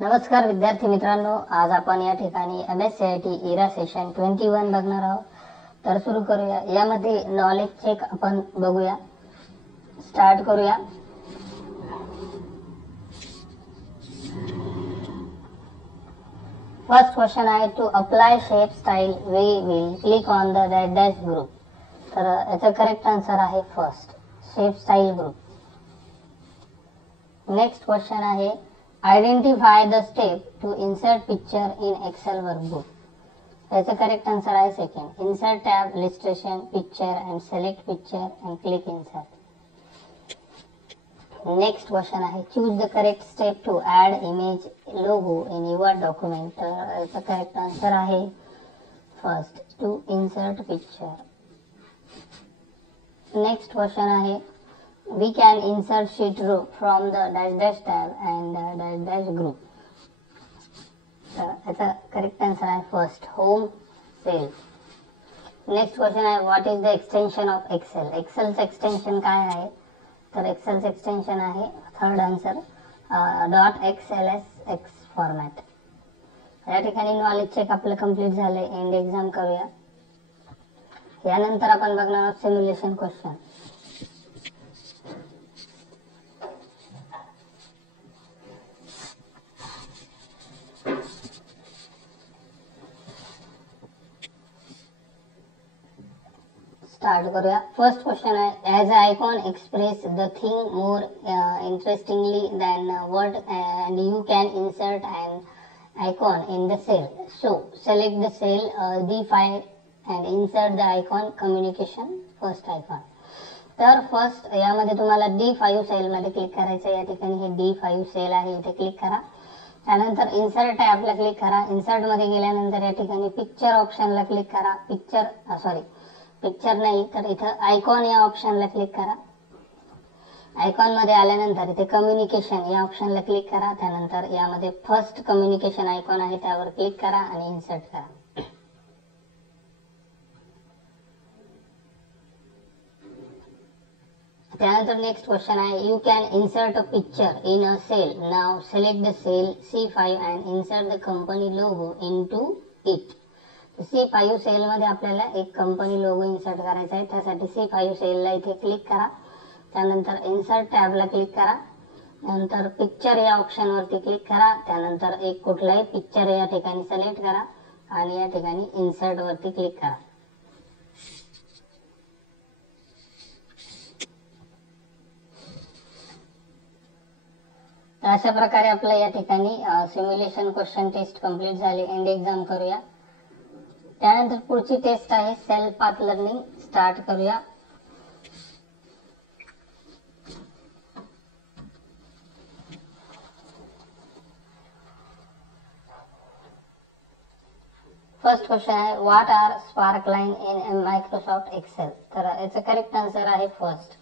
नमस्कार विद्यार्थी मित्रांनो, आज आपण या ठिकाणी MSCIT इरा सेशन 21 बघणार आहोत. तर सुरू करूया. यामध्ये नॉलेज चेक आपण बघूया. स्टार्ट करूया. फर्स्ट क्वेश्चन आहे, to apply shape style we will click on the dash group. तर याचा करेक्ट आन्सर आहे first, shape style group. Next question आहे, identify the step to insert picture in Excel workbook. याचा correct answer आहे second, insert tab, illustration, picture and select picture and click insert. Next question आहे, choose the correct step to add image logo in your document. तर याचा correct answer आहे first, to insert picture. Next question आहे, we can insert sheet row from the dash tab and dash group. तर याचा correct answer आहे first, home cell. Next question आहे, what is the extension of Excel. एक्सेलचं extension काय आहे? तर एक्सेलचं एक्सटेन्शन आहे थर्ड आन्सर, .xls फॉर्मॅट. या ठिकाणी नॉलेज चेक आपलं कंप्लीट झालंय. एंड एक्झाम करूया. यानंतर आपण बघणार आहोत सिम्युलेशन क्वेश्चन. स्टार्ट करूया. फर्स्ट क्वेश्चन आहे, as icon express the thing more interestingly than word and you can insert and icon in the sale. So select the cell D5 and insert the icon communication first icon. तर first यामध्ये तुम्हाला D5 सेलमध्ये click करायचं. या ठिकाणी हे D5 sale आहे, इथे क्लिक करा. त्यानंतर इन्सर्ट टॅबला क्लिक करा. इन्सर्टमध्ये गेल्यानंतर या ठिकाणी पिक्चर ऑप्शनला क्लिक करा. पिक्चर नाही तर इथं आयकॉन या ऑप्शनला क्लिक करा. आयकॉन मध्ये आल्यानंतर इथे कम्युनिकेशन या ऑप्शनला क्लिक करा. त्यानंतर यामध्ये फर्स्ट कम्युनिकेशन आयकॉन आहे त्यावर क्लिक करा आणि इन्सर्ट करा. त्यानंतर नेक्स्ट क्वेश्चन आहे, you can insert a picture in a cell. Now select the cell C5 and insert the company logo into it. C5 सेलमध्ये आपल्याला एक कंपनी लोगो इन्सर्ट करायचा आहे. त्यासाठी C5 सेलला इथे क्लिक करा. त्यानंतर इन्सर्ट टॅबला क्लिक करा. नंतर पिक्चर या ऑप्शनवरती क्लिक करा. त्यानंतर एक कुठलाही पिक्चर या ठिकाणी सिलेक्ट करा आणि या ठिकाणी इन्सर्ट वरती क्लिक करा. अशा प्रकारे आपलं या ठिकाणी सिम्युलेशन क्वेश्चन टेस्ट कंप्लीट झाली. एंड एक्झाम करूया. त्यानंतर पुढची टेस्ट आहे सेल्फ पाथ लर्निंग. स्टार्ट करूया. फर्स्ट क्वेश्चन आहे, what are sparkline in Microsoft Excel. तर याचं करेक्ट आन्सर आहे first,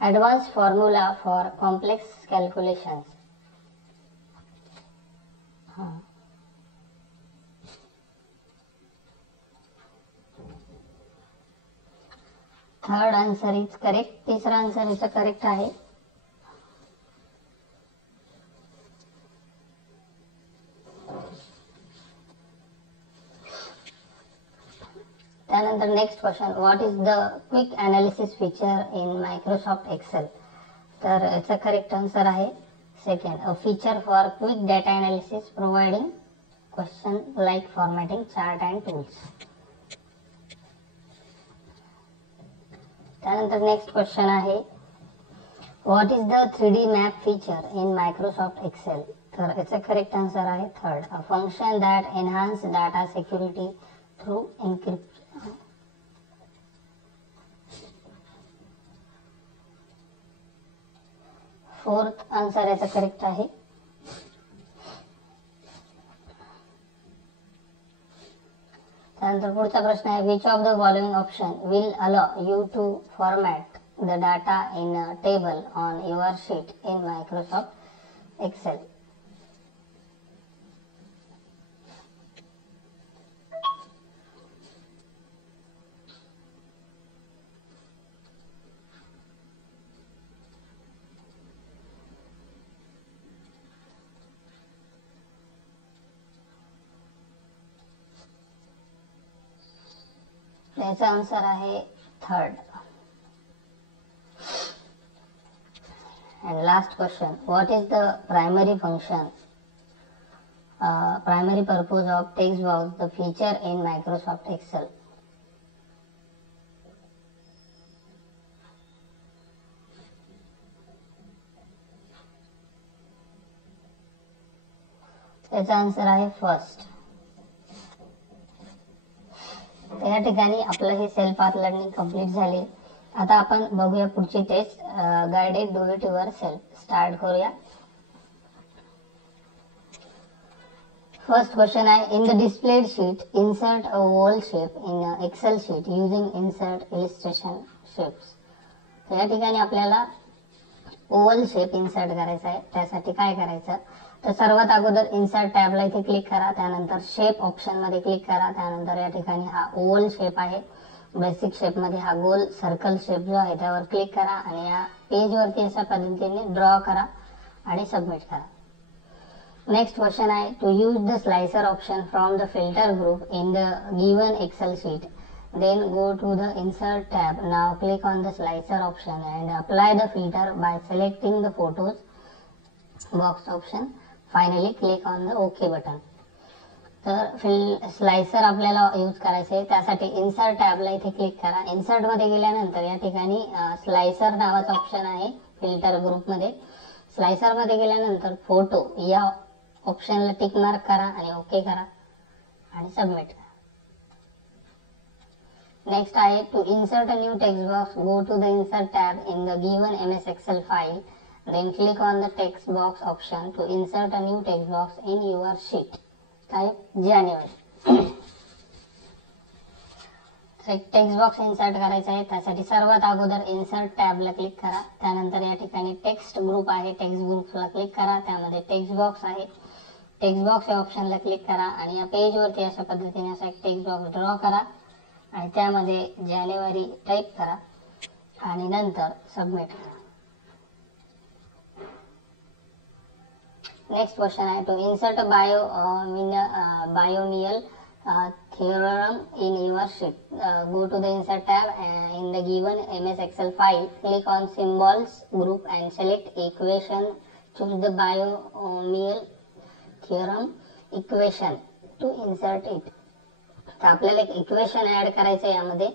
advance formula for complex calculations. Third answer is correct. तिसरा आन्सर इज करेक्ट आहे. त्यानंतर next question, what is the quick analysis feature in Microsoft Excel. तर याचा correct answer आहे second, a feature for quick data analysis providing question like formatting chart and tools. त्यानंतर next question आहे, what is the 3D map feature in Microsoft Excel. तर याचा correct answer आहे third, a function that enhance data security through encryption. Fourth answer याचा correct आहे. त्यानंतर पुढचा प्रश्न आहे, which of the following option will allow you to format the data in a table on your sheet in Microsoft Excel. याचा answer आहे third. And last question, what is the primary function, primary purpose of text box, the feature in Microsoft Excel? याचा answer आहे first. या ठिकाणी आपलं हे self path learning complete झाले. आता आपण बघूया पुढची test, guided do it yourself. Start करूया. फर्स्ट क्वेश्चन आहे, in the displayed sheet insert a wall shape in Excel sheet using insert illustration shapes. तर या ठिकाणी आपल्याला ओव्हल शेप इन्सर्ट करायचा आहे. त्यासाठी काय करायचं, तर सर्वात अगोदर इन्सर्ट टॅबला इथे क्लिक करा, त्यानंतर शेप ऑप्शन मध्ये क्लिक करा, त्यानंतर या ठिकाणी हा ओव्हल शेप आहे, बेसिक शेप मध्ये हा गोल सर्कल शेप जो आहे त्यावर क्लिक करा आणि या पेज वरती अशा पद्धतीने ड्रॉ करा आणि सबमिट करा. नेक्स्ट क्वेश्चन आहे, to use the slicer option from the filter group in the given Excel sheet, then go to the insert tab. Now click on the slicer option and apply the filter by selecting the photos box option. Finally click on the OK button. तर slicer आपल्याला use करायचे आहे, त्यासाठी insert टॅबला इथे click करा. Insert मध्ये गेल्यानंतर या ठिकाणी स्लाइसर नावाचा ऑप्शन आहे फिल्टर ग्रुप मध्ये. स्लाइसर मध्ये गेल्यानंतर फोटो या ऑप्शनला टिक मार्क करा आणि ओके करा आणि सबमिट करा. नेक्स्ट आहे, to insert a new text box, go to the insert tab in the given MS Excel file, then click on the text box option to insert a new text box in your sheet. Type January. Text box insert करायचा आहे, त्यासाठी सर्वात अगोदर insert टॅबला click करा, त्यानंतर या ठिकाणी text group आहे, टेक्स्ट ग्रुपला क्लिक करा, त्यामध्ये टेक्स्ट बॉक्स आहे, टेक्स्ट बॉक्स या ऑप्शनला क्लिक करा आणि या पेज वरती अशा पद्धतीने असा एक टेक्स्ट बॉक्स ड्रॉ करा आणि त्यामध्ये जानेवारी टाइप करा आणि नंतर सबमिट करा. नेक्स्ट क्वेश्चन आहे, to insert a binomial theorem in your sheet, go to the insert tab in the given MS Excel file, click on symbols group and select equation, choose the binomial theorem equation to insert it. तर आपल्याला एक equation add करायचं आहे यामध्ये.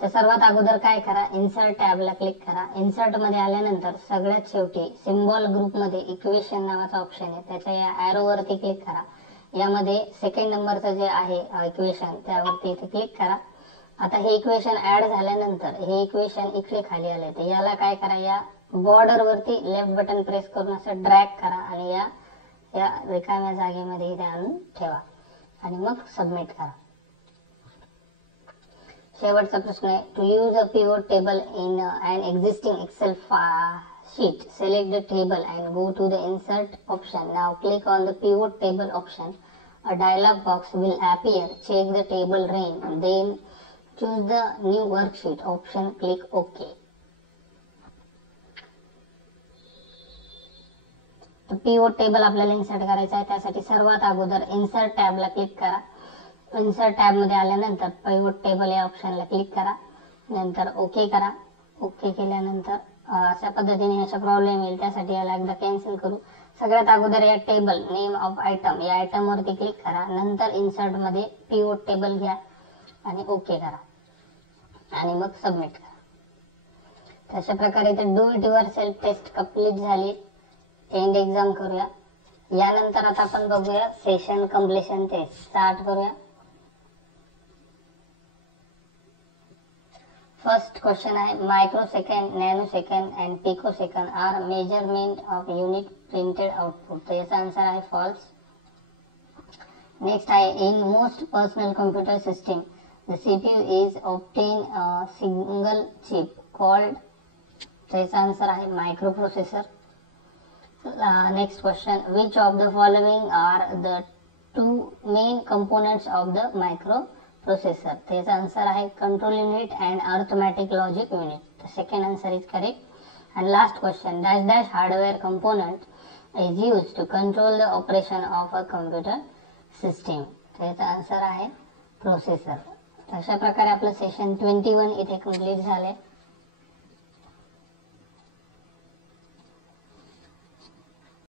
तर सर्वात अगोदर काय करा, इन्सर्ट टॅबला क्लिक करा. इन्सर्ट मध्ये आल्यानंतर सगळ्यात शेवटी सिम्बॉल ग्रुप मध्ये इक्वेशन नावाचा ऑप्शन आहे, त्याच्या या एरो वरती क्लिक करा. यामध्ये सेकंड नंबरचं जे आहे इक्वेशन त्यावरती इथे क्लिक करा. आता हे इक्वेशन ऍड झाल्यानंतर हे इक्वेशन इकडे खाली आले, तर याला काय करा, या बॉर्डर वरती लेफ्ट बटन प्रेस करून असं ड्रॅग करा आणि या रिकाम्या जागेमध्ये इथे आणून ठेवा आणि मग सबमिट करा. शेवटचा प्रश्न आहे, to use a pivot table in an existing Excel sheet, select the table and go to the insert option. Now click on the pivot table option. A dialog box will appear. Check the table range, then choose the new worksheet option, click OK. तर pivot table आपल्याला insert करायचा आहे, त्यासाठी सर्वात अगोदर insert टॅबला click करा. Insert tab मध्ये आल्यानंतर पिवोट टेबल या ऑप्शनला क्लिक करा, नंतर ओके करा. ओके केल्यानंतर अशा पद्धतीने अशा प्रॉब्लेम येईल, त्यासाठी याला एकदा कॅन्सल करू. सगळ्यात अगोदर या टेबल नेम ऑफ आयटम या आयटम वरती क्लिक करा, नंतर इन्सर्ट मध्ये पिवोट टेबल घ्या आणि ओके करा आणि मग सबमिट करा. अशा प्रकारे इथे do it yourself test complete झाली. एंड एक्झाम करूया. यानंतर आता आपण बघूया सेशन कंप्लीशन टेस्ट. स्टार्ट करूया. फर्स्ट क्वेश्चन आहे, microsecond, nanosecond and picosecond are measurement of unit printed output. तर याचा आन्सर आहे फॉल्स. नेक्स्ट आहे, in most personal computer system the CPU is obtain single chip called. तर याचा answer आहे microprocessor. Next question, which of the following are the to main components of the microprocessor. तर याचा answer आहे control unit and arithmetic logic unit. तर second answer is correct. And last question, dash dash hardware component is use to control the operation of a computer system. तर याचा answer आहे processor. अशा प्रकारे आपलं सेशन 21 इथे complete झालंय.